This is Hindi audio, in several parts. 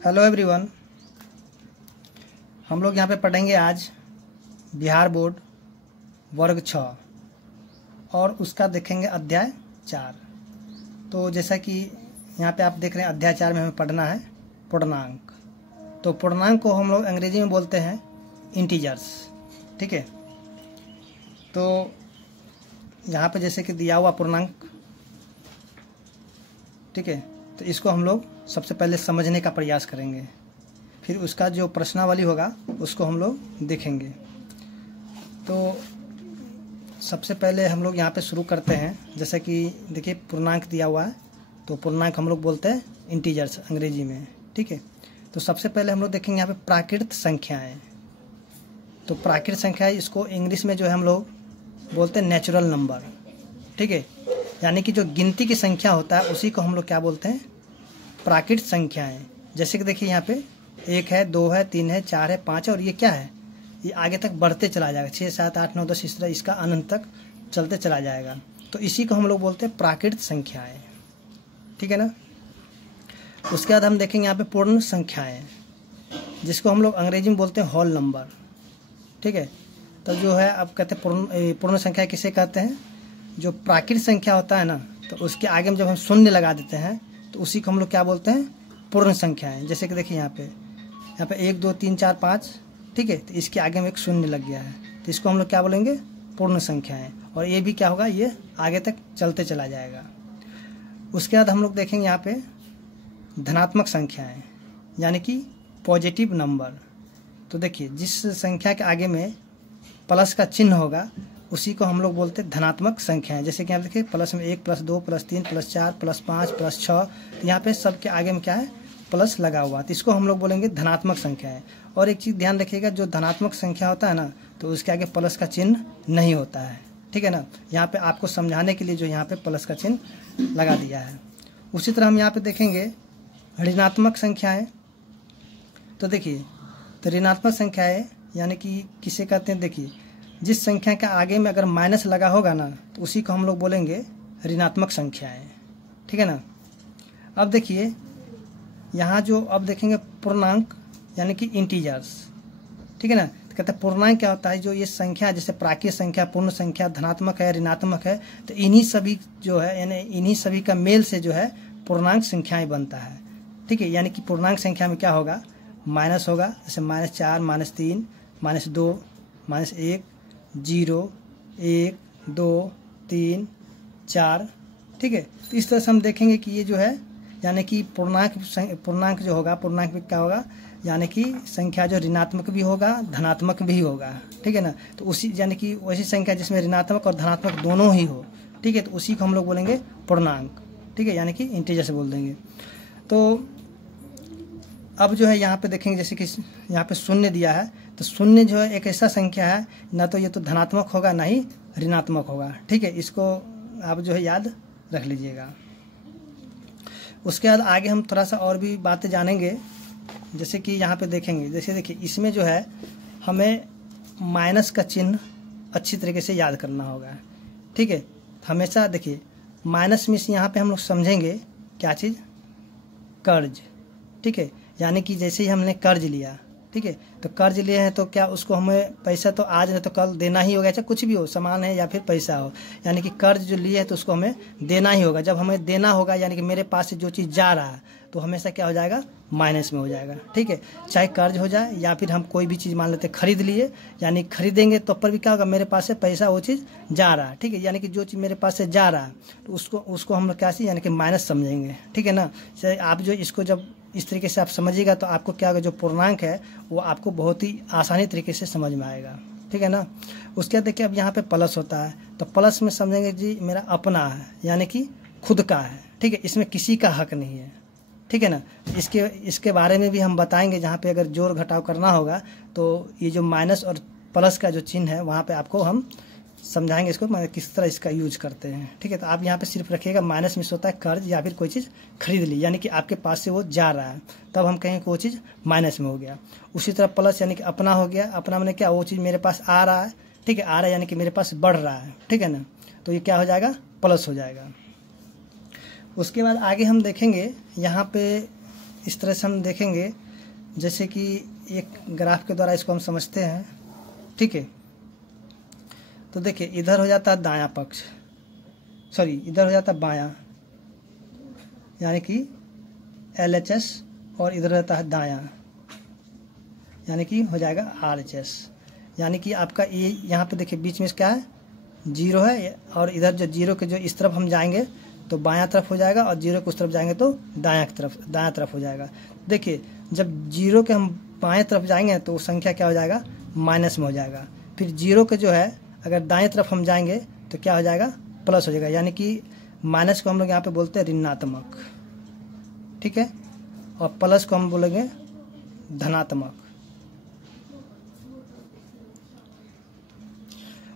हेलो एवरीवन, हम लोग यहाँ पे पढ़ेंगे आज बिहार बोर्ड वर्ग 6 और उसका देखेंगे अध्याय 4। तो जैसा कि यहाँ पे आप देख रहे हैं अध्याय 4 में हमें पढ़ना है पूर्णांक। तो पूर्णांक को हम लोग अंग्रेजी में बोलते हैं इंटीजर्स। ठीक है, तो यहाँ पे जैसे कि दिया हुआ पूर्णांक, ठीक है, तो इसको हम लोग सबसे पहले समझने का प्रयास करेंगे, फिर उसका जो प्रश्नावली होगा उसको हम लोग देखेंगे। तो सबसे पहले हम लोग यहाँ पे शुरू करते हैं। जैसे कि देखिए पूर्णांक दिया हुआ है, तो पूर्णांक हम लोग बोलते हैं इंटीजर्स अंग्रेजी में। ठीक है, तो सबसे पहले हम लोग देखेंगे यहाँ पे प्राकृत संख्याएं। तो प्राकृत संख्याएं, इसको इंग्लिश में जो है हम लोग बोलते हैं नेचुरल नंबर। ठीक है, यानी कि जो गिनती की संख्या होता है उसी को हम लोग क्या बोलते हैं, प्राकृत संख्याएं। जैसे कि देखिए यहाँ पे 1 है, 2 है, 3 है, 4 है, 5 है, और ये क्या है, ये आगे तक बढ़ते चला जाएगा, 6, 7, 8, 9, 10, इस तरह इसका अनंत तक चलते चला जाएगा। तो इसी को हम लोग बोलते हैं प्राकृत संख्याएं। ठीक है ना। उसके बाद हम देखेंगे यहाँ पे पूर्ण संख्याएं, जिसको हम लोग अंग्रेजी में बोलते हैं होल नंबर। ठीक है, तो जो है अब कहते हैं पूर्ण संख्या किसे कहते हैं, जो प्राकृत संख्या होता है ना, तो उसके आगे में जब हम शून्य लगा देते हैं तो उसी को हम लोग क्या बोलते हैं, पूर्ण संख्याएं। जैसे कि देखिए यहाँ पे 1, 2, 3, 4, 5, ठीक है, तो इसके आगे में एक शून्य लग गया है, तो इसको हम लोग क्या बोलेंगे, पूर्ण संख्याएं। और ये भी क्या होगा, ये आगे तक चलते चला जाएगा। उसके बाद हम लोग देखेंगे यहाँ पे धनात्मक संख्याएं, यानी कि पॉजिटिव नंबर। तो देखिए जिस संख्या के आगे में प्लस का चिन्ह होगा उसी को हम लोग बोलते हैं धनात्मक संख्याएं। जैसे कि यहाँ देखिए प्लस में 1, +2, +3, +4, +5, +6, तो यहाँ पे सबके आगे में क्या है, प्लस लगा हुआ, तो इसको हम लोग बोलेंगे धनात्मक संख्याएं। और एक चीज़ ध्यान रखिएगा, जो धनात्मक संख्या होता है ना, तो उसके आगे प्लस का चिन्ह नहीं होता है। ठीक है ना, यहाँ पे आपको समझाने के लिए जो यहाँ पे प्लस का चिन्ह लगा दिया है। उसी तरह हम यहाँ पे देखेंगे ऋणात्मक संख्याएँ। तो देखिए, तो ऋणात्मक संख्याएँ यानी कि किसे कहते हैं, देखिए जिस संख्या के आगे में अगर माइनस लगा होगा ना, तो उसी को हम लोग बोलेंगे ऋणात्मक संख्याएं। ठीक है ना। अब देखिए यहाँ जो अब देखेंगे पूर्णांक यानी कि इंटीजर्स। ठीक है ना, तो कहते हैं पूर्णांक क्या होता है, जो ये संख्या जैसे प्राकृत संख्या, पूर्ण संख्या, धनात्मक है, ऋणात्मक है, तो इन्हीं सभी जो है यानी इन्हीं सभी का मेल से जो है पूर्णांक संख्याएं बनता है। ठीक है, यानी कि पूर्णांक संख्या में क्या होगा, माइनस होगा, जैसे -4, -3, -2, -1, 0, 1, 2, 3, 4। ठीक है, तो इस तरह से हम देखेंगे कि ये जो है यानी कि पूर्णांक जो होगा, पूर्णांक में क्या होगा, यानी कि संख्या जो ऋणात्मक भी होगा, धनात्मक भी होगा। ठीक है ना, तो उसी यानी कि वैसी संख्या जिसमें ऋणात्मक और धनात्मक दोनों ही हो। ठीक है, तो उसी को हम लोग बोलेंगे पूर्णांक। ठीक है, यानी कि इंटीजर से बोल देंगे। तो अब जो है यहाँ पे देखेंगे, जैसे कि यहाँ पे शून्य दिया है, तो शून्य जो है एक ऐसा संख्या है, ना तो ये तो धनात्मक होगा ना ही ऋणात्मक होगा। ठीक है, इसको आप जो है याद रख लीजिएगा। उसके बाद आगे हम थोड़ा सा और भी बातें जानेंगे। जैसे कि यहाँ पे देखेंगे, जैसे देखिए इसमें जो है हमें माइनस का चिन्ह अच्छी तरीके से याद करना होगा। ठीक है, हमेशा देखिए माइनस में यहाँ पे हम लोग समझेंगे क्या चीज़, कर्ज। ठीक है, यानी कि जैसे ही हमने कर्ज लिया, ठीक है, तो कर्ज लिए हैं तो क्या उसको हमें पैसा तो आज नहीं तो कल देना ही होगा, चाहे कुछ भी हो, सामान है या फिर पैसा हो, यानी कि कर्ज जो लिए है तो उसको हमें देना ही होगा। जब हमें देना होगा यानी कि मेरे पास से जो चीज़ जा रहा है तो हमेशा क्या हो जाएगा, माइनस में हो जाएगा। ठीक है, चाहे कर्ज हो जाए या फिर हम कोई भी चीज़ मान लेते खरीद लिए, यानी खरीदेंगे तो पर भी क्या होगा, मेरे पास से पैसा वो चीज़ जा रहा है। ठीक है, यानी कि जो चीज़ मेरे पास से जा रहा है तो उसको हम लोग क्या सी यानी कि माइनस समझेंगे। ठीक है ना, चाहे आप जो इसको जब इस तरीके से आप समझिएगा तो आपको क्या होगा, जो पूर्णांक है वो आपको बहुत ही आसानी तरीके से समझ में आएगा। ठीक है ना। उसके बाद देखिए अब यहाँ पे प्लस होता है, तो प्लस में समझेंगे जी मेरा अपना है, यानी कि खुद का है। ठीक है, इसमें किसी का हक नहीं है। ठीक है ना, इसके बारे में भी हम बताएंगे, जहाँ पे अगर जोड़ घटाव करना होगा तो ये जो माइनस और प्लस का जो चिन्ह है वहाँ पे आपको हम समझाएंगे इसको किस तरह इसका यूज करते हैं। ठीक है, तो आप यहाँ पे सिर्फ रखिएगा माइनस में होता है कर्ज या फिर कोई चीज़ खरीद ली, यानी कि आपके पास से वो जा रहा है, तब हम कहेंगे वो चीज़ माइनस में हो गया। उसी तरह प्लस यानी कि अपना हो गया, अपना मैंने क्या, वो चीज़ मेरे पास आ रहा है। ठीक है, आ रहा है यानी कि मेरे पास बढ़ रहा है। ठीक है ना, तो ये क्या हो जाएगा, प्लस हो जाएगा। उसके बाद आगे हम देखेंगे यहाँ पे इस तरह से हम देखेंगे, जैसे कि एक ग्राफ के द्वारा इसको हम समझते हैं। ठीक है, तो देखिए इधर हो जाता है दायां पक्ष, सॉरी इधर हो जाता है बायां, यानी कि LHS, और इधर रहता है दायां, यानी कि हो जाएगा RHS। यानी कि आपका ये यहाँ पे देखिए बीच में क्या है, 0 है, और इधर जो 0 के जो इस तरफ हम जाएंगे तो बायां तरफ हो जाएगा, और 0 के उस तरफ जाएंगे तो दायां तरफ हो जाएगा। देखिए जब 0 के हम बाएं तरफ जाएंगे तो संख्या क्या हो जाएगा, माइनस में हो जाएगा। फिर 0 के जो है अगर दाएं तरफ हम जाएंगे तो क्या हो जाएगा, प्लस हो जाएगा। यानी कि माइनस को हम लोग यहाँ पे बोलते हैं ऋणात्मक, ठीक है, और प्लस को हम बोलेंगे धनात्मक।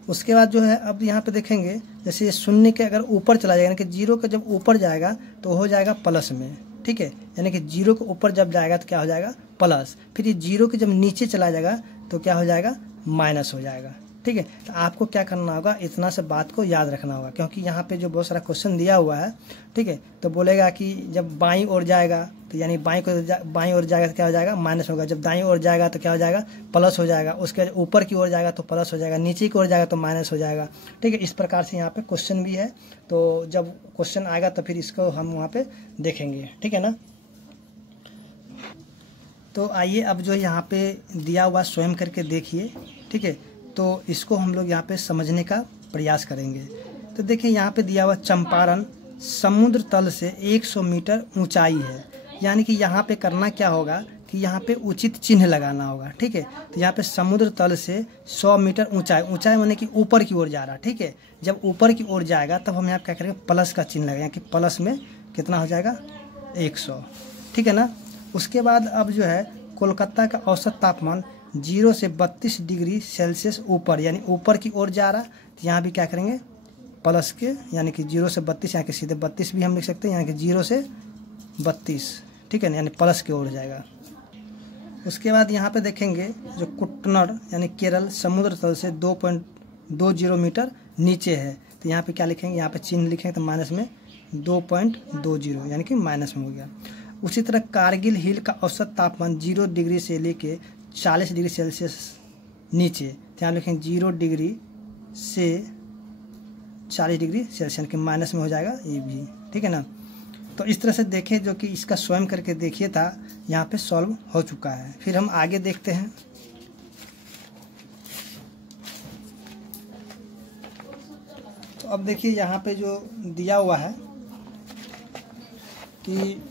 उसके बाद जो है अब यहाँ पे देखेंगे, जैसे ये शून्य के अगर ऊपर चला जाएगा, यानी कि 0 के जब ऊपर जाएगा तो हो जाएगा प्लस में। ठीक है, यानी कि 0 के ऊपर जब जाएगा तो क्या हो जाएगा, प्लस। फिर ये 0 के जब नीचे चला जाएगा तो क्या हो जाएगा, माइनस हो जाएगा। ठीक है, तो आपको क्या करना होगा, इतना से बात को याद रखना होगा, क्योंकि यहाँ पे जो बहुत सारा क्वेश्चन दिया हुआ है, ठीक है, तो बोलेगा कि जब बाईं ओर जाएगा तो यानी बाईं ओर जाएगा तो क्या हो जाएगा, माइनस होगा। जब दाईं ओर जाएगा तो क्या हो जाएगा, प्लस हो जाएगा। उसके ऊपर की ओर जाएगा तो प्लस हो जाएगा, नीचे की ओर जाएगा तो माइनस हो जाएगा। ठीक है, इस प्रकार से यहाँ पे क्वेश्चन भी है, तो जब क्वेश्चन आएगा तो फिर इसको हम वहाँ पे देखेंगे। ठीक है ना, तो आइए अब जो यहाँ पे दिया हुआ स्वयं करके देखिए। ठीक है, तो इसको हम लोग यहाँ पे समझने का प्रयास करेंगे। तो देखिए यहाँ पे दिया हुआ चंपारण समुद्र तल से 100 मीटर ऊंचाई है, यानी कि यहाँ पे करना क्या होगा कि यहाँ पे उचित चिन्ह लगाना होगा। ठीक है, तो यहाँ पे समुद्र तल से 100 मीटर ऊंचाई माने कि ऊपर की ओर जा रहा है। ठीक है, जब ऊपर की ओर जाएगा तब हम यहाँ क्या करेंगे, प्लस का चिन्ह लगाएंगे कि प्लस में कितना हो जाएगा, 100। ठीक है ना, उसके बाद अब जो है कोलकाता का औसत तापमान 0 से 32 डिग्री सेल्सियस ऊपर, यानी ऊपर की ओर जा रहा, तो यहाँ भी क्या करेंगे, प्लस के, यानी कि 0 से 32, यहाँ के सीधे 32 भी हम लिख सकते हैं, यहाँ के 0 से 32। ठीक है ना, यानी प्लस की ओर जाएगा। उसके बाद यहाँ पे देखेंगे जो कुटनर यानी केरल समुद्र तल से 2.20 मीटर नीचे है, तो यहाँ पे क्या लिखेंगे, यहाँ पे चिन्ह लिखेंगे तो माइनस में 2.20, यानी कि माइनस में हो गया। उसी तरह कारगिल हिल का औसत तापमान 0 डिग्री से लेके 40 डिग्री सेल्सियस नीचे, तो यहाँ लिखेंगे 0 डिग्री से 40 डिग्री सेल्सियस, यानी कि माइनस में हो जाएगा ये भी। ठीक है ना, तो इस तरह से देखें, जो कि इसका स्वयं करके देखिए था, यहाँ पे सॉल्व हो चुका है। फिर हम आगे देखते हैं। तो अब देखिए यहाँ पे जो दिया हुआ है कि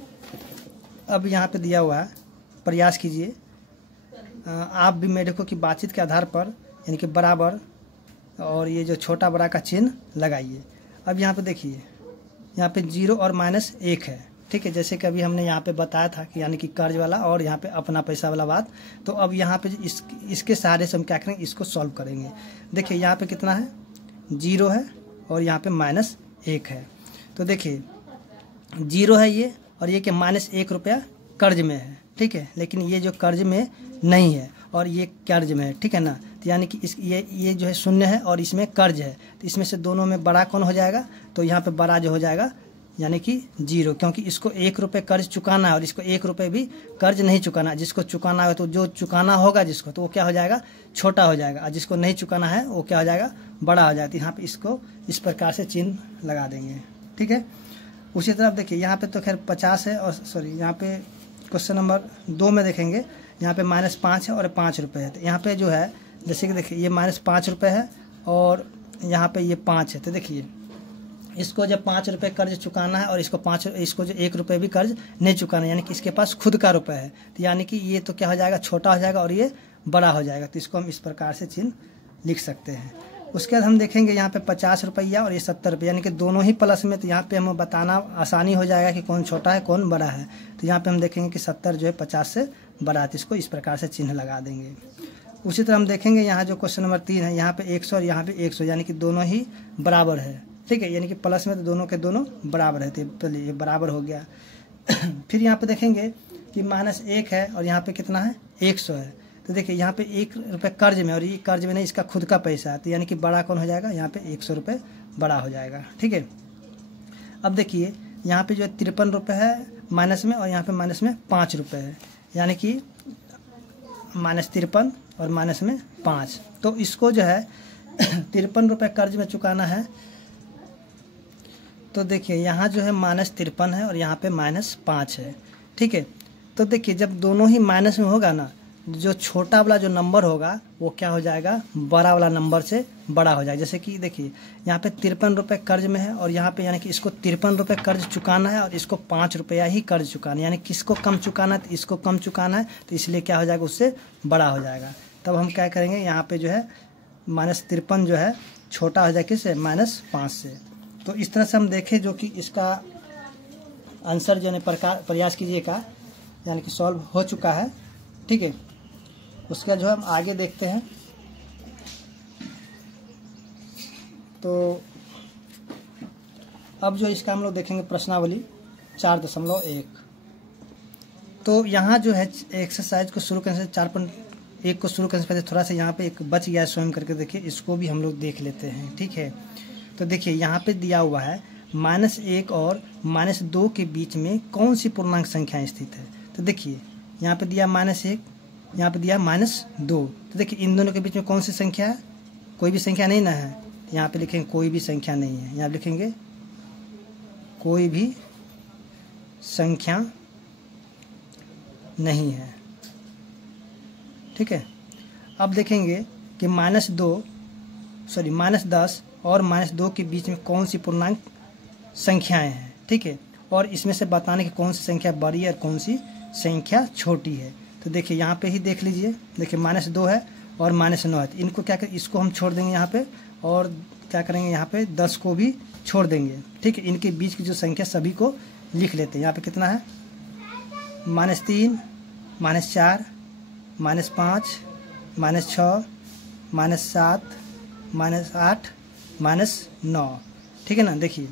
अब यहाँ पे दिया हुआ है, प्रयास कीजिए आप भी मेढकों की बातचीत के आधार पर, यानी कि बराबर और ये जो छोटा बड़ा का चिन्ह लगाइए। अब यहाँ पे देखिए, यहाँ पे 0 और -1 है। ठीक है, जैसे कि अभी हमने यहाँ पे बताया था कि यानी कि कर्ज वाला और यहाँ पे अपना पैसा वाला बात। तो अब यहाँ पे इसके सहारे से हम क्या करेंगे, इसको सॉल्व करेंगे। देखिए यहाँ पे कितना है, 0 है और यहाँ पे -1 है। तो देखिए 0 है ये, और ये कि -1 रुपया कर्ज में है। ठीक है, लेकिन ये जो कर्ज में नहीं है और ये कर्ज में है। ठीक है ना, तो यानी कि ये जो है शून्य है और इसमें कर्ज है, तो इसमें से दोनों में बड़ा कौन हो जाएगा, तो यहाँ पे बड़ा जो हो जाएगा यानी कि 0, क्योंकि इसको 1 रुपये कर्ज चुकाना है और इसको 1 रुपये भी कर्ज नहीं चुकाना। जिसको चुकाना है तो जो चुकाना होगा जिसको, तो वो क्या हो जाएगा, छोटा हो जाएगा, और जिसको नहीं चुकाना है वो क्या हो जाएगा, बड़ा हो जाएगा। यहाँ पे इसको इस प्रकार से चिन्ह लगा देंगे। ठीक है, उसी तरह देखिए यहाँ पे तो खैर 50 है, और सॉरी यहाँ पे क्वेश्चन नंबर 2 में देखेंगे, यहाँ पे -5 है और 5 रुपये है। तो यहाँ पे जो है जैसे कि देखिए ये -5 रुपये है और यहाँ पे ये 5 है। तो देखिए इसको जब 5 रुपये कर्ज चुकाना है और इसको जो 1 रुपये भी कर्ज नहीं चुकाना है, यानी कि इसके पास खुद का रुपये है, तो यानी कि ये तो क्या हो जाएगा, छोटा हो जाएगा और ये बड़ा हो जाएगा। तो इसको हम इस प्रकार से चिन्ह लिख सकते हैं। उसके बाद हम देखेंगे यहाँ पे 50 रुपया और ये 70 रुपये, यानी कि दोनों ही प्लस में, तो यहाँ पे हमें बताना आसानी हो जाएगा कि कौन छोटा है कौन बड़ा है। तो यहाँ पे हम देखेंगे कि 70 जो है 50 से बड़ा है, तो इसको इस प्रकार से चिन्ह लगा देंगे। उसी तरह हम देखेंगे यहाँ जो क्वेश्चन नंबर 3 है, यहाँ पे 100 और यहाँ पे 100, यानी कि दोनों ही बराबर है। ठीक है, यानी कि प्लस में तो दोनों के दोनों बराबर है, तो ये बराबर हो गया। फिर यहाँ पे देखेंगे कि -1 है और यहाँ पे कितना है, 100 है। तो देखिए यहाँ पे 1 रुपये कर्ज में और ये कर्ज में नहीं, इसका खुद का पैसा है, तो यानी कि बड़ा कौन हो जाएगा, यहाँ पे 100 रुपये बड़ा हो जाएगा। ठीक है, अब देखिए यहाँ पे जो 53 रुपये है माइनस में और यहाँ पे माइनस में 5 रुपये है, यानी कि -53 और माइनस में 5। तो इसको जो है 53 रुपये कर्ज में चुकाना है। तो देखिए यहाँ जो है -53 है और यहाँ पे -5 है, ठीक है। तो देखिए जब दोनों ही माइनस में होगा ना, जो छोटा वाला जो नंबर होगा वो क्या हो जाएगा, बड़ा वाला नंबर से बड़ा हो जाएगा। जैसे कि देखिए यहाँ पे 53 रुपये कर्ज में है और यहाँ पे यानी कि इसको 53 रुपये कर्ज चुकाना है और इसको 5 रुपया ही कर्ज चुकाना है, यानी किसको कम चुकाना है तो इसको कम चुकाना है, तो इसलिए क्या हो जाएगा, उससे बड़ा हो जाएगा। तब हम क्या करेंगे, यहाँ पे जो है -53 जो है छोटा हो जाए किससे, -5 से। तो इस तरह से हम देखें जो कि इसका आंसर जो है प्रयास कीजिएगा, यानी कि सॉल्व हो चुका है, ठीक है। उसके बाद जो हम आगे देखते हैं। तो अब जो इसका हम लोग देखेंगे प्रश्नावली 4.1। तो यहाँ जो है एक्सरसाइज को शुरू करने से 4.1 को शुरू करने से पहले थोड़ा सा यहाँ पे एक बच गया है, स्वयं करके देखिए, इसको भी हम लोग देख लेते हैं, ठीक है। तो देखिए यहाँ पे दिया हुआ है -1 और -2 के बीच में कौन सी पूर्णांक संख्या स्थित है। तो देखिए यहाँ पे दिया -1, यहाँ पे दिया -2। तो देखिए इन दोनों के बीच में कौन सी संख्या है, कोई भी संख्या नहीं ना है। यहाँ पे लिखेंगे कोई भी संख्या नहीं है, यहाँ लिखेंगे कोई भी संख्या नहीं है, ठीक है। अब देखेंगे कि -10 और -2 के बीच में कौन सी पूर्णांक संख्याएं हैं, ठीक है। और इसमें से बताने की कौन सी संख्या बड़ी है और कौन सी संख्या छोटी है। तो देखिए यहाँ पे ही देख लीजिए, देखिए -2 है और -9 है, तो इनको क्या करें, इसको हम छोड़ देंगे यहाँ पे, और क्या करेंगे यहाँ पे 10 को भी छोड़ देंगे, ठीक है। इनके बीच की जो संख्या सभी को लिख लेते हैं। यहाँ पे कितना है, -3, -4, -5, -6, -7, -8, -9, ठीक है ना। देखिए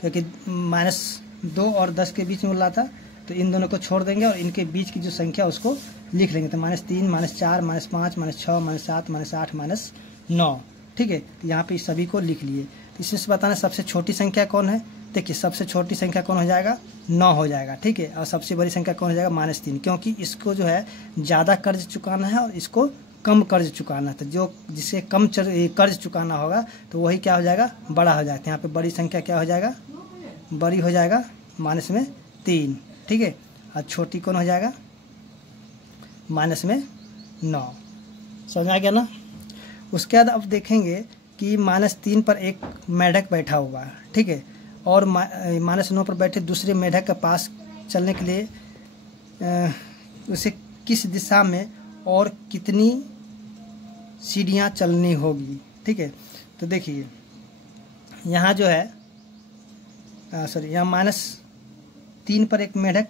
क्योंकि -2 और 10 के बीच में मिल रहा था, तो इन दोनों को छोड़ देंगे और इनके बीच की जो संख्या उसको लिख लेंगे। तो -3, -4, -5, -6, -7, -8, -9, ठीक है। तो यहाँ पे सभी को लिख लिए। तो इसमें से बताना सबसे छोटी संख्या कौन है। देखिए सबसे छोटी संख्या कौन हो जाएगा, 9 हो जाएगा, ठीक है। और सबसे बड़ी संख्या कौन हो जाएगा, -3, क्योंकि इसको जो है ज़्यादा कर्ज चुकाना है और इसको कम कर्ज चुकाना है। तो जो जिसे कम कर्ज चुकाना होगा तो वही क्या हो जाएगा, बड़ा हो जाएगा। यहाँ पे बड़ी संख्या क्या हो जाएगा, बड़ी हो जाएगा -3, ठीक है। और छोटी कौन हो जाएगा, -9। समझ आ गया ना। उसके बाद अब देखेंगे कि -3 पर एक मेढक बैठा हुआ है, ठीक है। और -9 पर बैठे दूसरे मेढक के पास चलने के लिए उसे किस दिशा में और कितनी सीढ़ियाँ चलनी होगी, ठीक है। तो देखिए यहाँ जो है यहाँ -3 पर एक मेढक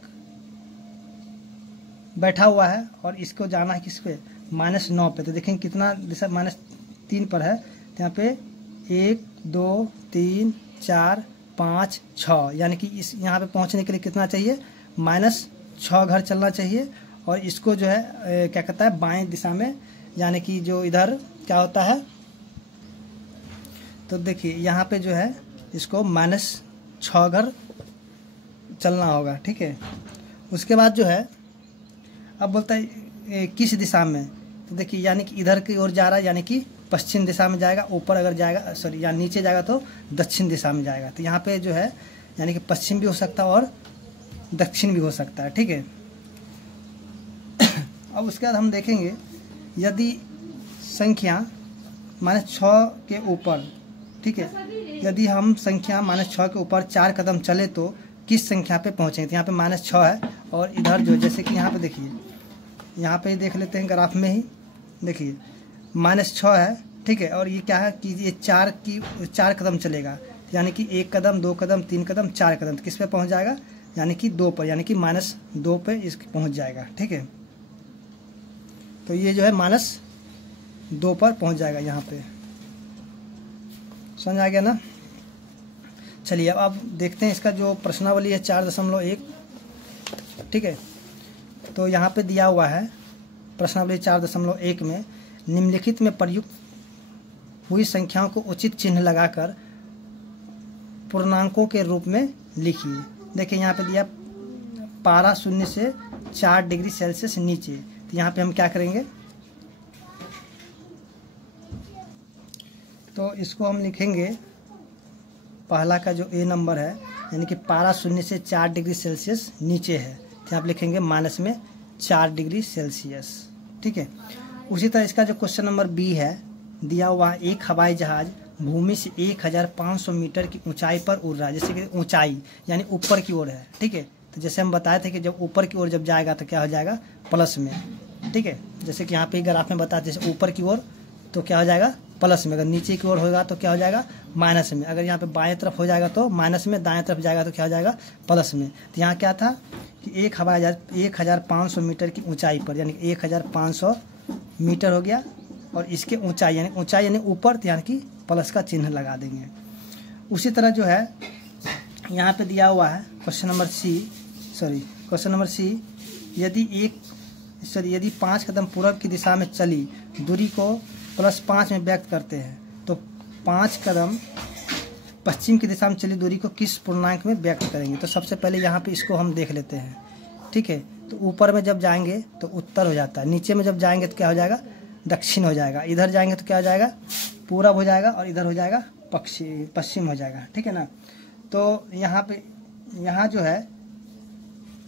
बैठा हुआ है और इसको जाना है किस पे, -9 पे। तो देखेंगे कितना दिशा -3 पर है, तो यहाँ पे 1, 2, 3, 4, 5, 6, यानी कि इस यहाँ पे पहुँचने के लिए कितना चाहिए, -6 घर चलना चाहिए। और इसको जो है क्या कहता है, बाएं दिशा में, यानी कि जो इधर क्या होता है, तो देखिए यहाँ पे जो है इसको -6 घर चलना होगा, ठीक है। उसके बाद जो है अब बोलता है किस दिशा में। तो देखिए यानी कि इधर की ओर जा रहा है, यानी कि पश्चिम दिशा में जाएगा। ऊपर अगर जाएगा, सॉरी या नीचे जाएगा तो दक्षिण दिशा में जाएगा। तो यहाँ पे जो है यानी कि पश्चिम भी हो सकता है और दक्षिण भी हो सकता है, ठीक है। अब उसके बाद हम देखेंगे यदि संख्या -6 के ऊपर, ठीक है, यदि हम संख्या -6 के ऊपर 4 कदम चले तो किस संख्या पे पहुँचेंगे। तो यहाँ पे -6 है और इधर जो जैसे कि यहाँ पे देखिए, यहाँ पे ही देख लेते हैं ग्राफ में ही, देखिए -6 है, ठीक है। और ये क्या है कि ये 4 कदम चलेगा, यानी कि 1 कदम, 2 कदम, 3 कदम, 4 कदम, तो किस पे पहुँच जाएगा, यानी कि 2 पर, यानी कि -2 पे इसके पहुँच जाएगा, ठीक है। तो ये जो है -2 पर पहुँच जाएगा यहाँ पे। समझ आ गया ना। चलिए अब देखते हैं इसका जो प्रश्नावली है 4.1, ठीक है। तो यहाँ पे दिया हुआ है प्रश्नावली 4.1 में निम्नलिखित में प्रयुक्त हुई संख्याओं को उचित चिन्ह लगाकर पूर्णांकों के रूप में लिखिए। देखिए यहाँ पे दिया पारा 0 से 4 डिग्री सेल्सियस नीचे। तो यहाँ पे हम क्या करेंगे, तो इसको हम लिखेंगे, पहला का जो ए नंबर है यानी कि पारा 0 से 4 डिग्री सेल्सियस नीचे है, तो यहाँ पे लिखेंगे माइनस में 4 डिग्री सेल्सियस। ठीक है। उसी तरह इसका जो क्वेश्चन नंबर बी है, दिया हुआ एक हवाई जहाज भूमि से 1500 मीटर की ऊंचाई पर उड़ रहा है। जैसे कि ऊंचाई यानी ऊपर की ओर है। ठीक है। तो जैसे हम बताए थे कि जब ऊपर की ओर जब जाएगा तो क्या हो जाएगा, प्लस में। ठीक है। जैसे कि यहाँ पे ग्राफ में बताते, जैसे ऊपर की ओर तो क्या हो जाएगा, प्लस में। अगर नीचे की ओर होगा तो क्या हो जाएगा, माइनस में। अगर यहाँ पे बाएं तरफ हो जाएगा तो माइनस में, दाएं तरफ जाएगा तो क्या हो जाएगा, प्लस में। तो यहाँ क्या था कि एक हवाई जहाज 1500 मीटर की ऊंचाई पर, यानी 1500 मीटर हो गया, और इसके ऊंचाई यानी ऊपर, यानी कि प्लस का चिन्ह लगा देंगे। उसी तरह जो है यहाँ पे दिया हुआ है क्वेश्चन नंबर सी, यदि 5 कदम पूर्व की दिशा में चली दूरी को +5 में व्यक्त करते हैं, तो 5 कदम पश्चिम की दिशा में चली दूरी को किस पूर्णांक में व्यक्त करेंगे। तो सबसे पहले यहाँ पे इसको हम देख लेते हैं। ठीक है। तो ऊपर में जब जाएंगे तो उत्तर हो जाता है, नीचे में जब जाएंगे तो क्या हो जाएगा, दक्षिण हो जाएगा, इधर जाएंगे तो क्या हो जाएगा, पूरब हो जाएगा, और इधर हो जाएगा पश्चिम हो जाएगा। ठीक है ना। तो यहाँ जो है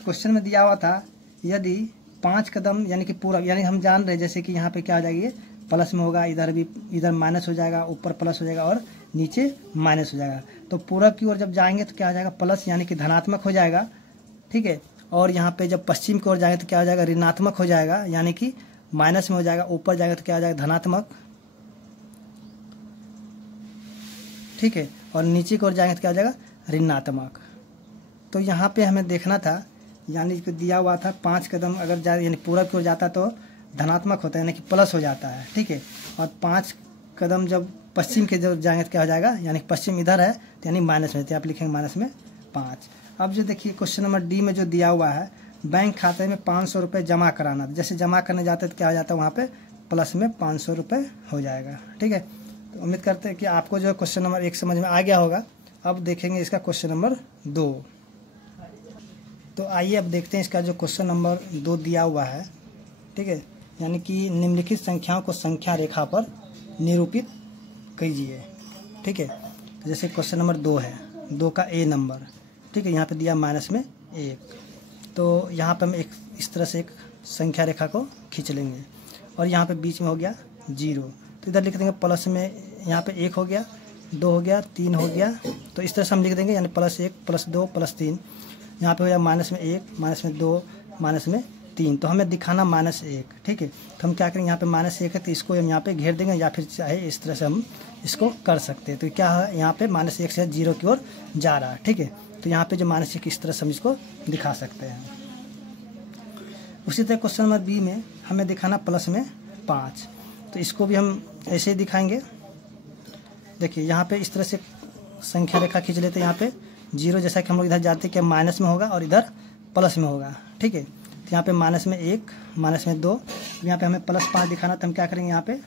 क्वेश्चन में दिया हुआ था, यदि 5 कदम यानी कि पूरब, यानी हम जान रहे जैसे कि यहाँ पे क्या हो जाएगी, प्लस में होगा, इधर माइनस हो जाएगा, ऊपर प्लस हो जाएगा और नीचे माइनस हो जाएगा। तो पूरब की ओर जब जाएंगे तो क्या हो जाएगा, प्लस यानी कि धनात्मक हो जाएगा। ठीक है। और यहाँ पे जब पश्चिम की ओर जाएंगे तो क्या हो जाएगा, ऋणात्मक हो जाएगा, यानी कि माइनस में हो जाएगा। ऊपर जाएगा तो क्या हो जाएगा, धनात्मक। ठीक है। और नीचे की ओर जाएंगे तो क्या हो जाएगा, ऋणात्मक। तो यहाँ पे हमें देखना था, यानी कि दिया हुआ था 5 कदम अगर जाए यानी पूरब की ओर जाता तो धनात्मक होता है, यानी कि प्लस हो जाता है। ठीक है। और 5 कदम जब पश्चिम के जब जाएंगे तो क्या हो जाएगा, यानी पश्चिम इधर है तो यानी माइनस में, तो आप लिखेंगे माइनस में 5। अब जो देखिए क्वेश्चन नंबर डी में जो दिया हुआ है, बैंक खाते में 500 रुपये जमा कराना। जैसे जमा करने जाते हैं तो क्या हो जाता है, वहाँ पे प्लस में 500 रुपये हो जाएगा। ठीक है। तो उम्मीद करते हैं कि आपको जो क्वेश्चन नंबर 1 समझ में आ गया होगा। अब देखेंगे इसका क्वेश्चन नंबर 2। तो आइए अब देखते हैं इसका जो क्वेश्चन नंबर 2 दिया हुआ है। ठीक है। यानी कि निम्नलिखित संख्याओं को संख्या रेखा पर निरूपित कीजिए। ठीक है। तो जैसे क्वेश्चन नंबर 2 है, 2 का ए नंबर। ठीक है। यहाँ पे दिया माइनस में 1। तो यहाँ पे हम इस तरह से एक संख्या रेखा को खींच लेंगे, और यहाँ पे बीच में हो गया 0। तो इधर लिख देंगे प्लस में, यहाँ पे 1 हो गया, 2 हो गया, 3 हो गया। तो इस तरह से हम लिख देंगे, यानी +1 +2 +3। यहाँ पे हो गया माइनस में 1 -2 -3। तो हमें दिखाना -1। ठीक है। तो हम क्या करेंगे, यहाँ पे -1 है तो इसको हम यहाँ पे घेर देंगे, या फिर चाहे इस तरह से हम इसको कर सकते हैं। तो क्या है, यहाँ पे -1 से 0 की ओर जा रहा है। ठीक है। तो यहाँ पे जो -1 इस तरह से हम इसको दिखा सकते हैं। उसी तरह क्वेश्चन नंबर बी में हमें दिखाना प्लस में 5। तो इसको भी हम ऐसे ही दिखाएंगे। देखिए यहाँ पे इस तरह से संख्या रेखा खींच लेते हैं। यहाँ पे 0 जैसा कि हम लोग इधर जाते हैं कि माइनस में होगा और इधर प्लस में होगा। ठीक है। तो यहाँ पे माइनस में 1 -2। यहाँ पे हमें +5 दिखाना, तो हम क्या करेंगे, यहाँ पे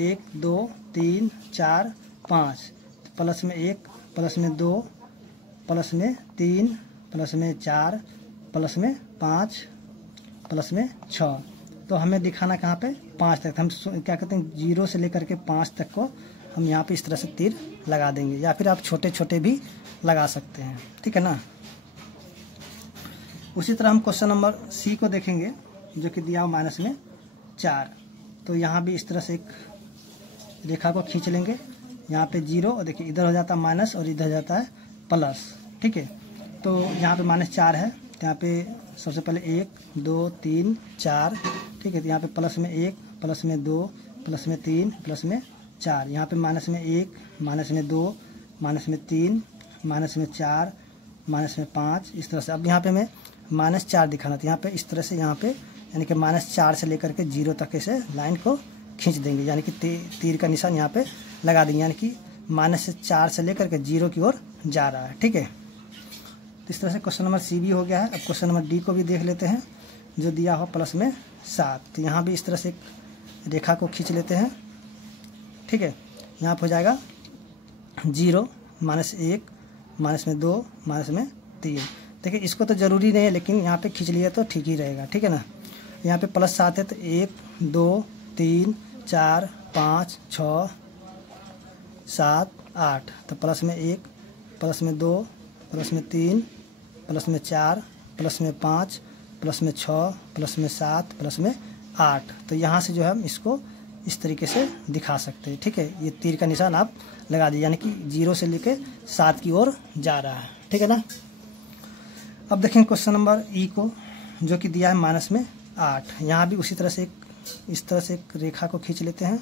1 2 3 4 5, प्लस में 1 प्लस में 2 प्लस में 3 प्लस में 4 प्लस में 5 प्लस में 6। तो हमें दिखाना कहाँ पे, 5 तक। हम क्या कहते हैं, 0 से लेकर के 5 तक को हम यहाँ पे इस तरह से तीर लगा देंगे, या फिर आप छोटे छोटे भी लगा सकते हैं। ठीक है ना। उसी तरह हम क्वेश्चन नंबर सी को देखेंगे, जो कि दिया हुआ -4। तो यहाँ भी इस तरह से एक रेखा को खींच लेंगे। यहाँ पे 0, और देखिए इधर हो जाता है माइनस और इधर जाता है प्लस। ठीक है। तो यहाँ पे -4 है, तो यहाँ पे सबसे पहले 1 2 3 4। ठीक है। तो यहाँ पे प्लस में 1 प्लस में 2 प्लस में 3 प्लस में 4। यहाँ पे -1 -2 -3 -4 -5, इस तरह से। अब यहाँ पे हमें -4 दिखाना था। यहाँ पे इस तरह से, यहाँ पे यानी कि -4 से लेकर के 0 तक ऐसे लाइन को खींच देंगे, यानी कि तीर का निशान यहाँ पे लगा देंगे, यानी कि -4 से लेकर के 0 की ओर जा रहा है। ठीक है। तो इस तरह से क्वेश्चन नंबर सी भी हो गया है। अब क्वेश्चन नंबर डी को भी देख लेते हैं, जो दिया हुआ +7। तो यहाँ भी इस तरह से एक रेखा को खींच लेते हैं। ठीक है। यहाँ पर हो जाएगा 0 -1 -2 3। देखिए इसको तो ज़रूरी नहीं है, लेकिन यहाँ पे खींच लिया तो ठीक ही रहेगा, ठीक है ना। यहाँ पे +7 है तो 1 2 3 4 5 6 7 8, तो प्लस में 1 प्लस में 2 प्लस में 3 प्लस में 4 प्लस में 5 प्लस में 6 प्लस में 7 प्लस में 8। तो यहाँ से जो है हम इसको इस तरीके से दिखा सकते हैं, ठीक है। ये तीर का निशान आप लगा दीजिए, यानी कि 0 से लेके 7 की ओर जा रहा है, ठीक है ना। अब देखें क्वेश्चन नंबर ई को, जो कि दिया है -8। यहाँ भी उसी तरह से इस तरह से एक रेखा को खींच लेते हैं।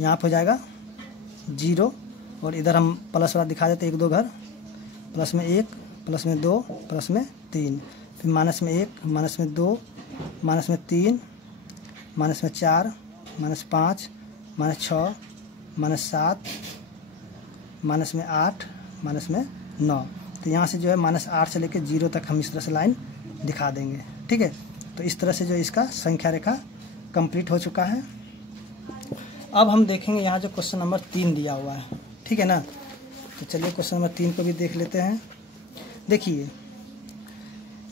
यहाँ पर हो जाएगा 0 और इधर हम प्लस वाला दिखा देते हैं 1 2 घर, प्लस में 1 प्लस में 2 प्लस में 3, फिर -1 -2 -3 -4 -5 -6 -7 -8 -9। तो यहाँ से जो है -8 से लेकर 0 तक हम इस तरह से लाइन दिखा देंगे, ठीक है। तो इस तरह से जो इसका संख्या रेखा कंप्लीट हो चुका है। अब हम देखेंगे यहाँ जो क्वेश्चन नंबर 3 दिया हुआ है, ठीक है ना। तो चलिए क्वेश्चन नंबर 3 को भी देख लेते हैं। देखिए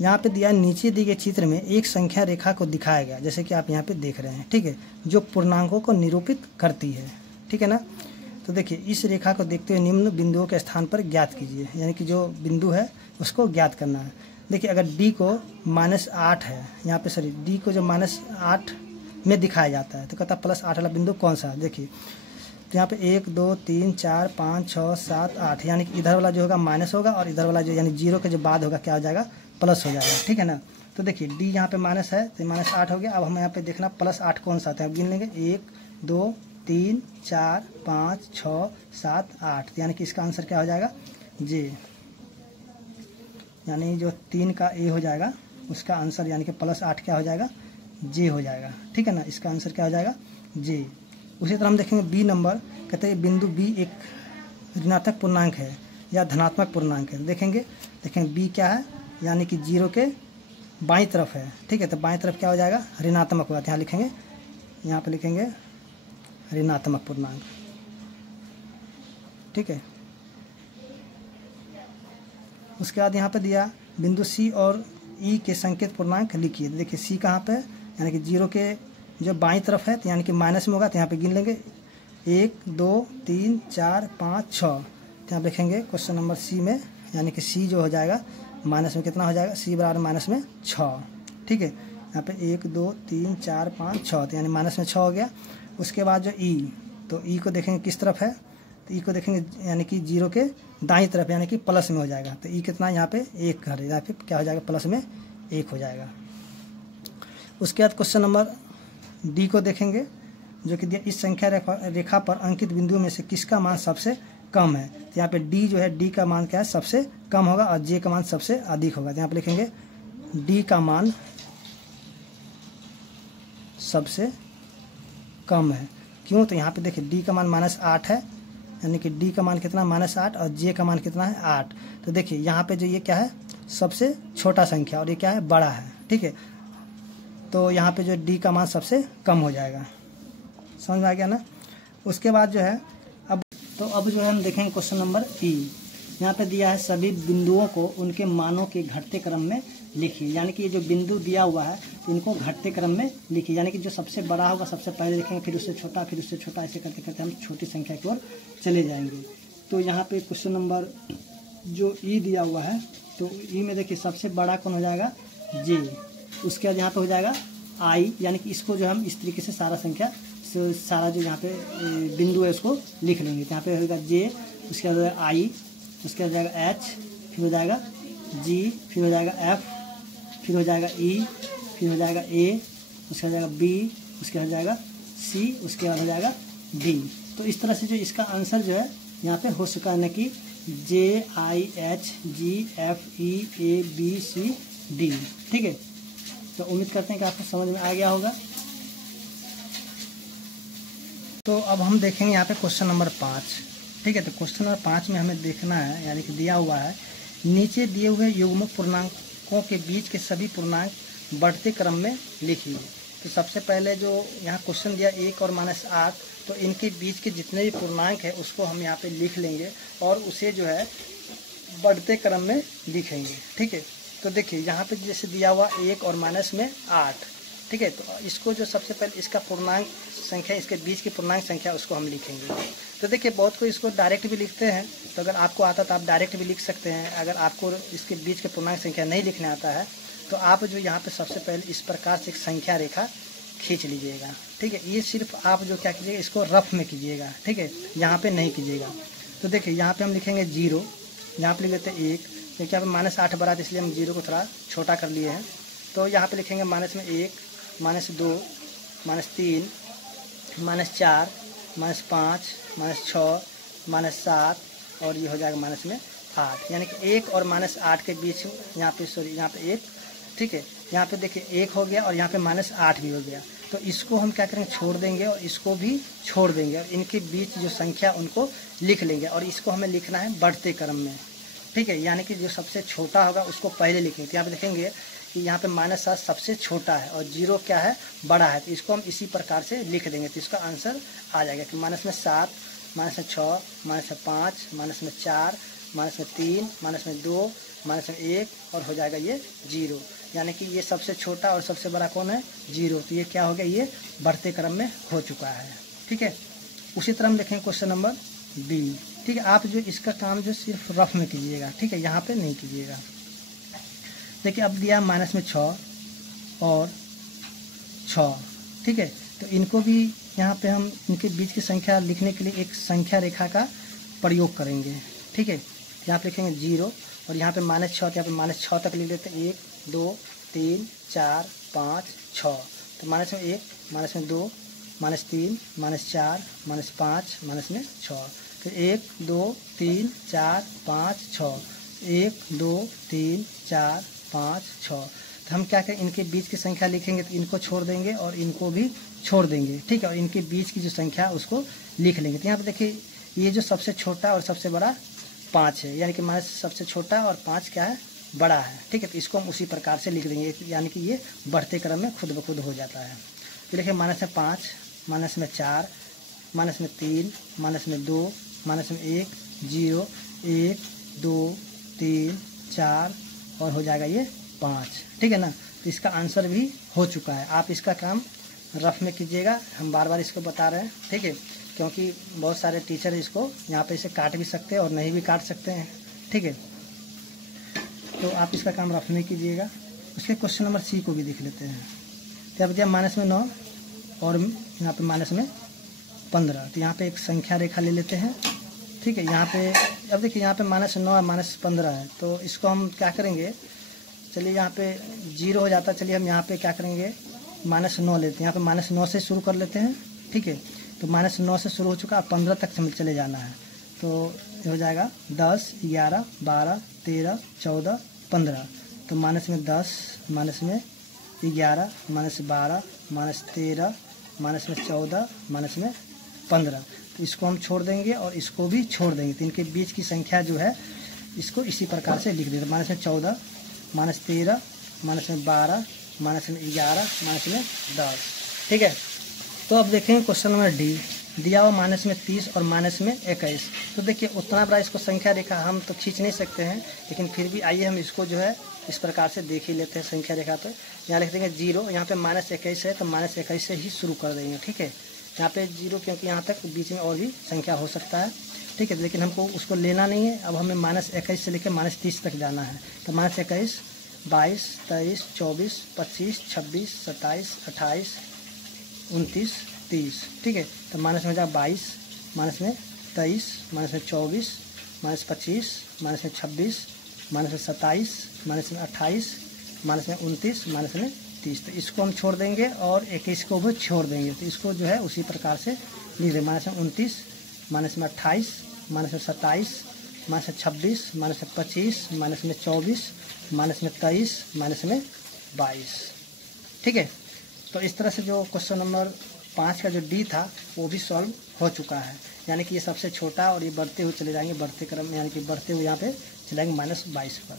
यहाँ पे दिया, नीचे दिए गए चित्र में एक संख्या रेखा को दिखाया गया, जैसे कि आप यहाँ पे देख रहे हैं, ठीक है, जो पूर्णांकों को निरूपित करती है, ठीक है ना। तो देखिए इस रेखा को देखते हुए निम्न बिंदुओं के स्थान पर ज्ञात कीजिए, यानी कि जो बिंदु है उसको ज्ञात करना है। देखिए अगर D को -8 है, यहाँ पे सॉरी D को जो -8 में दिखाया जाता है, तो कहता है +8 वाला बिंदु कौन सा है। देखिए तो यहाँ पे 1 2 3 4 5 6 7 8, यानी कि इधर वाला जो होगा माइनस होगा और इधर वाला जो यानी 0 के जो बाद होगा क्या हो जाएगा, प्लस हो जाएगा, ठीक है ना। तो देखिए D यहाँ पे माइनस है तो -8 हो गया। अब हम यहाँ पे देखना +8 कौन सा आता है, गिन लेंगे 1 2 3 4 5 6 7 8, यानी कि इसका आंसर क्या हो जाएगा, J, यानी जो 3 का A हो जाएगा उसका आंसर यानी कि +8 क्या हो जाएगा, J हो जाएगा, ठीक है ना। इसका आंसर क्या हो जाएगा, J। उसी तरह हम देखेंगे B नंबर, कहते हैं बिंदु B एक ऋणात्मक पूर्णांक है या धनात्मक पूर्णांक है। देखेंगे B क्या है, यानी कि 0 के बाईं तरफ है, ठीक है। तो बाईं तरफ क्या हो जाएगा, ऋणात्मक होगा। यहाँ लिखेंगे, यहाँ पे लिखेंगे ऋणात्मक पूर्णांक, ठीक है। उसके बाद यहाँ पे दिया बिंदु C और E के संकेत पूर्णांक लिखिए। देखिए C कहाँ पे है, यानी कि 0 के जो बाईं तरफ है, तो यानी कि माइनस में होगा, तो यहाँ पे गिन लेंगे 1 2 3 4 5 6। तो यहाँ लिखेंगे क्वेश्चन नंबर C में, यानी कि C जो हो जाएगा माइनस में कितना हो जाएगा, C बराबर माइनस में 6, ठीक है। यहाँ पे 1 2 3 4 5 6, तो यानी माइनस में 6 हो गया। उसके बाद जो E, तो E को देखेंगे किस तरफ है, तो E को देखेंगे यानी कि 0 के दाईं तरफ, यानी कि प्लस में हो जाएगा। तो E कितना यहाँ पे 1 घर, यहाँ पे क्या हो जाएगा, प्लस में 1 हो जाएगा। उसके बाद क्वेश्चन नंबर D को देखेंगे, जो कि इस संख्या रेखा पर अंकित बिंदुओं में से किसका मान सबसे कम है। तो यहाँ पे D जो है, D का मान क्या है, सबसे कम होगा और J का मान सबसे अधिक होगा। तो यहाँ पे लिखेंगे D का मान सबसे कम है। क्यों, तो यहाँ पे देखिए D का मान -8 है, यानी कि D का मान कितना, -8, और J का मान कितना है, 8। तो देखिए यहाँ पे जो ये क्या है, सबसे छोटा संख्या, और ये क्या है, बड़ा है, ठीक है। तो यहाँ पे जो D का मान सबसे कम हो जाएगा। समझ में आ गया ना। उसके बाद जो है अब जो है हम देखेंगे क्वेश्चन नंबर E। यहाँ पे दिया है सभी बिंदुओं को उनके मानों के घटते क्रम में लिखिए, यानी कि ये जो बिंदु दिया हुआ है इनको घटते क्रम में लिखिए, यानी कि जो सबसे बड़ा होगा सबसे पहले लिखेंगे, फिर उससे छोटा, फिर उससे छोटा, ऐसे करते करते हम छोटी संख्या की ओर चले जाएंगे। तो यहाँ पे क्वेश्चन नंबर जो E दिया हुआ है, तो E में देखिए सबसे बड़ा कौन हो जाएगा, J। उसके बाद यहाँ पे हो जाएगा I, यानी कि इसको जो हम इस तरीके से सारा जो यहाँ पे बिंदु है उसको लिख लेंगे। तो यहाँ पे होगा J, उसके बाद I, उसके बाद जाएगा H, फिर हो जाएगा G, फिर हो जाएगा F, फिर हो जाएगा E, फिर हो जाएगा A, उसके बाद जाएगा B, उसके बाद जाएगा C, उसके बाद हो जाएगा D। तो इस तरह से जो इसका आंसर जो है यहाँ पे हो चुका है, ना कि J I H G F E A B C D, ठीक है। तो उम्मीद करते हैं कि आपको समझ में आ गया होगा। तो अब हम देखेंगे यहाँ पे क्वेश्चन नंबर 5, ठीक है। तो क्वेश्चन नंबर 5 में हमें देखना है, यानी कि दिया हुआ है नीचे दिए हुए युग्मक पूर्णांकों के बीच के सभी पूर्णांक बढ़ते क्रम में लिखिए। तो सबसे पहले जो यहाँ क्वेश्चन दिया 1 और -8, तो इनके बीच के जितने भी पूर्णांक है उसको हम यहाँ पे लिख लेंगे और उसे जो है बढ़ते क्रम में लिखेंगे। ठीक है, तो देखिए यहाँ पे जैसे दिया हुआ 1 और माइनस में 8। ठीक है, तो इसको जो सबसे पहले इसका पूर्णांक संख्या, इसके बीच की पूर्णांक संख्या उसको हम लिखेंगे। तो देखिए बहुत को इसको डायरेक्ट भी लिखते हैं, तो अगर आपको आता तो आप डायरेक्ट भी लिख सकते हैं। अगर आपको इसके बीच के पूर्णांक संख्या नहीं लिखने आता है तो आप जो यहाँ पे सबसे पहले इस प्रकार से एक संख्या रेखा खींच लीजिएगा। ठीक है, ये सिर्फ आप जो क्या कीजिएगा, इसको रफ में कीजिएगा। ठीक है, यहाँ पे नहीं कीजिएगा। तो देखिए यहाँ पे हम लिखेंगे 0, यहाँ पे लिख देते हैं 1, क्योंकि यहाँ पे -8 बड़ा था इसलिए हम 0 को थोड़ा छोटा कर लिए हैं। तो यहाँ पे लिखेंगे -1, -2, -3, -4, -5, -6, -7 और ये हो जाएगा -8। यानी कि 1 और -8 के बीच यहाँ पे यहाँ पे 1। ठीक है, यहाँ पे देखिए 1 हो गया और यहाँ पे -8 भी हो गया। तो इसको हम क्या करेंगे, छोड़ देंगे और इसको भी छोड़ देंगे और इनके बीच जो संख्या उनको लिख लेंगे और इसको हमें लिखना है बढ़ते क्रम में। ठीक है, यानी कि जो सबसे छोटा होगा उसको पहले लिखेंगे। तो यहाँ पे देखेंगे कि यहाँ पे -7 सबसे छोटा है और 0 क्या है, बड़ा है। तो इसको हम इसी प्रकार से लिख देंगे तो इसका आंसर आ जाएगा कि -7, -6, -5, -4, -3, -2, -1 और हो जाएगा ये 0। यानी कि ये सबसे छोटा और सबसे बड़ा कौन है, 0। तो ये क्या हो गया, ये बढ़ते क्रम में हो चुका है। ठीक है, उसी तरह हम देखेंगे क्वेश्चन नंबर बी। ठीक है, आप जो इसका काम जो सिर्फ रफ में कीजिएगा। ठीक है, यहाँ पे नहीं कीजिएगा। देखिए अब दिया -6 और 6। ठीक है, तो इनको भी यहाँ पे हम इनके बीच की संख्या लिखने के लिए एक संख्या रेखा का प्रयोग करेंगे। ठीक है, यहाँ पे लिखेंगे 0 और यहाँ पे -6, तो यहाँ पे -6 तक लिख लेते हैं। 1, 2, 3, 4, 5, 6। तो -1, -2, -3, -4, -5, -6। फिर 1, 2, 3, 4, 5, 6। 1, 2, 3, 4, 5, 6। तो हम क्या करें, इनके बीच की संख्या लिखेंगे तो इनको छोड़ देंगे और इनको भी छोड़ देंगे। ठीक है, और इनके बीच की जो संख्या उसको लिख लेंगे। तो यहाँ पे देखिए ये जो सबसे छोटा और सबसे बड़ा 5 है, यानी कि सबसे छोटा और 5 क्या है, बड़ा है। ठीक है, तो इसको हम उसी प्रकार से लिख देंगे, यानी कि ये बढ़ते क्रम में खुद ब खुद हो जाता है। तो लिखिए -5, -4, -3, -2, -1, 0, 1, 2, 3, 4 और हो जाएगा ये 5। ठीक है ना, तो इसका आंसर भी हो चुका है। आप इसका काम रफ में कीजिएगा, हम बार बार इसको बता रहे हैं। ठीक है, क्योंकि बहुत सारे टीचर इसको यहाँ पे इसे काट भी सकते हैं और नहीं भी काट सकते हैं। ठीक है, तो आप इसका काम रफ में कीजिएगा। उसके क्वेश्चन नंबर सी को भी देख लेते हैं। तो अब दिया -9 और यहाँ पे -15। तो यहाँ पे एक संख्या रेखा ले लेते हैं। ठीक है, यहाँ पे अब देखिए यहाँ पे -9 और -15 है, तो इसको हम क्या करेंगे, चलिए यहाँ पे 0 हो जाता है। चलिए हम यहाँ पे क्या करेंगे, -9 लेते हैं। यहाँ पे -9 से शुरू कर लेते हैं। ठीक है, तो -9 से शुरू हो चुका, अब 15 तक चले जाना है। तो हो जाएगा 10, 11, 12, 13, 14, 15। तो -10, -11, -12, -13, -14, -15। तो इसको हम छोड़ देंगे और इसको भी छोड़ देंगे। तो इनके बीच की संख्या जो है इसको इसी प्रकार से लिख देते हैं। -14, -13, -12, -11, -10। ठीक है, तो अब देखेंगे क्वेश्चन नंबर डी। दिया हुआ -30 और -21। तो देखिए उतना बड़ा इसको संख्या रेखा हम तो खींच नहीं सकते हैं, लेकिन फिर भी आइए हम इसको जो है इस प्रकार से देख ही लेते हैं संख्या रेखा पे। यहाँ लिख देंगे 0, यहाँ पे -21 है तो -21 से ही शुरू कर देंगे। ठीक है, यहाँ पे 0 क्योंकि यहाँ तक बीच में और भी संख्या हो सकता है। ठीक है, लेकिन हमको उसको लेना नहीं है। अब हमें -21 से लेकर -30 तक जाना है। तो -21, 22, 23, 24, 25, 26, 27, 28, 29, 30। ठीक है, तो माइनस में जाएगा 22, -23, -24, -25, -26, -27, -28, -29, -30। तो इसको हम छोड़ देंगे और 21 को भी छोड़ देंगे। तो इसको जो है उसी प्रकार से लिख देंगे। -29, -28, -27, -26, -25, -24, -23, -22। ठीक है, तो इस तरह से जो क्वेश्चन नंबर 5 का जो डी था वो भी सॉल्व हो चुका है। यानी कि ये सबसे छोटा और ये बढ़ते हुए चले जाएंगे, बढ़ते क्रम में, यानी कि बढ़ते हुए यहाँ पे चलेंगे -22 पर।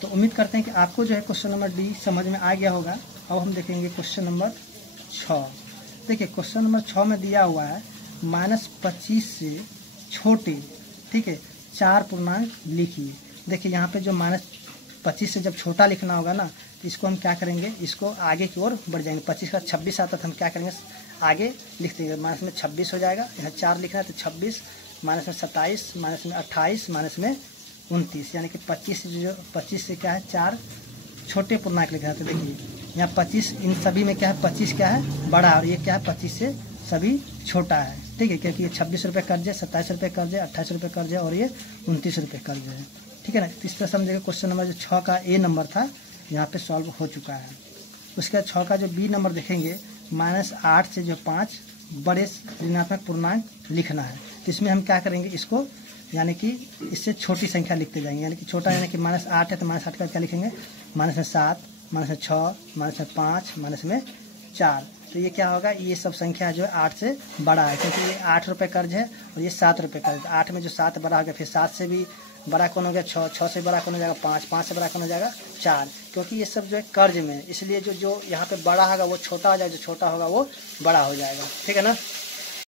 तो उम्मीद करते हैं कि आपको जो है क्वेश्चन नंबर डी समझ में आ गया होगा। अब हम देखेंगे क्वेश्चन नंबर 6। देखिए क्वेश्चन नंबर 6 में दिया हुआ है -25 से छोटे। ठीक है, 4 पूर्णांक लिखिए। देखिए यहाँ पे जो -25 से जब छोटा लिखना होगा ना, तो इसको हम क्या करेंगे, इसको आगे की ओर बढ़ जाएंगे। 25 का 26 आता तो हम क्या करेंगे, आगे लिख देंगे। माइनस में 26 हो जाएगा, यहाँ 4 लिखना है तो 26, माइनस में 27, माइनस में 28, माइनस में 29, यानी कि 25 से क्या है 4 छोटे पूर्णांक लिखना है। तो देखिए यहाँ 25, इन सभी में क्या है 25 क्या है बड़ा, और ये क्या है 25 से सभी छोटा है। ठीक है, क्योंकि ये 26 रुपये कर्ज है, 27 रुपये कर्ज है, 28 रुपये कर्ज है और ये 29 रुपये कर्ज है। ठीक है ना। इस तरह समझिएगा क्वेश्चन नंबर जो 6 का ए नंबर था यहाँ पे सॉल्व हो चुका है। उसके बाद 6 का जो बी नंबर देखेंगे, -8 से जो 5 बड़े ऋणात्मक पूर्णांक लिखना है। तो इसमें हम क्या करेंगे, इसको यानी कि इससे छोटी संख्या लिखते जाएंगे। यानी कि छोटा यानी कि -8 है तो -8 का क्या लिखेंगे, -7, -6, -5, -4। तो ये क्या होगा, ये सब संख्या जो है 8 से बड़ा है, क्योंकि ये 8 रुपये कर्ज है और ये 7 रुपये कर्ज। 8 में जो 7 बड़ा हो गया, फिर 7 से भी बड़ा कौन हो गया 6, 6 से बड़ा कौन हो जाएगा 5, 5 से बड़ा कौन हो जाएगा 4, क्योंकि ये सब जो है कर्ज में, इसलिए जो यहाँ पे बड़ा होगा वो छोटा हो जाएगा, जो छोटा होगा वो बड़ा हो जाएगा। ठीक है ना।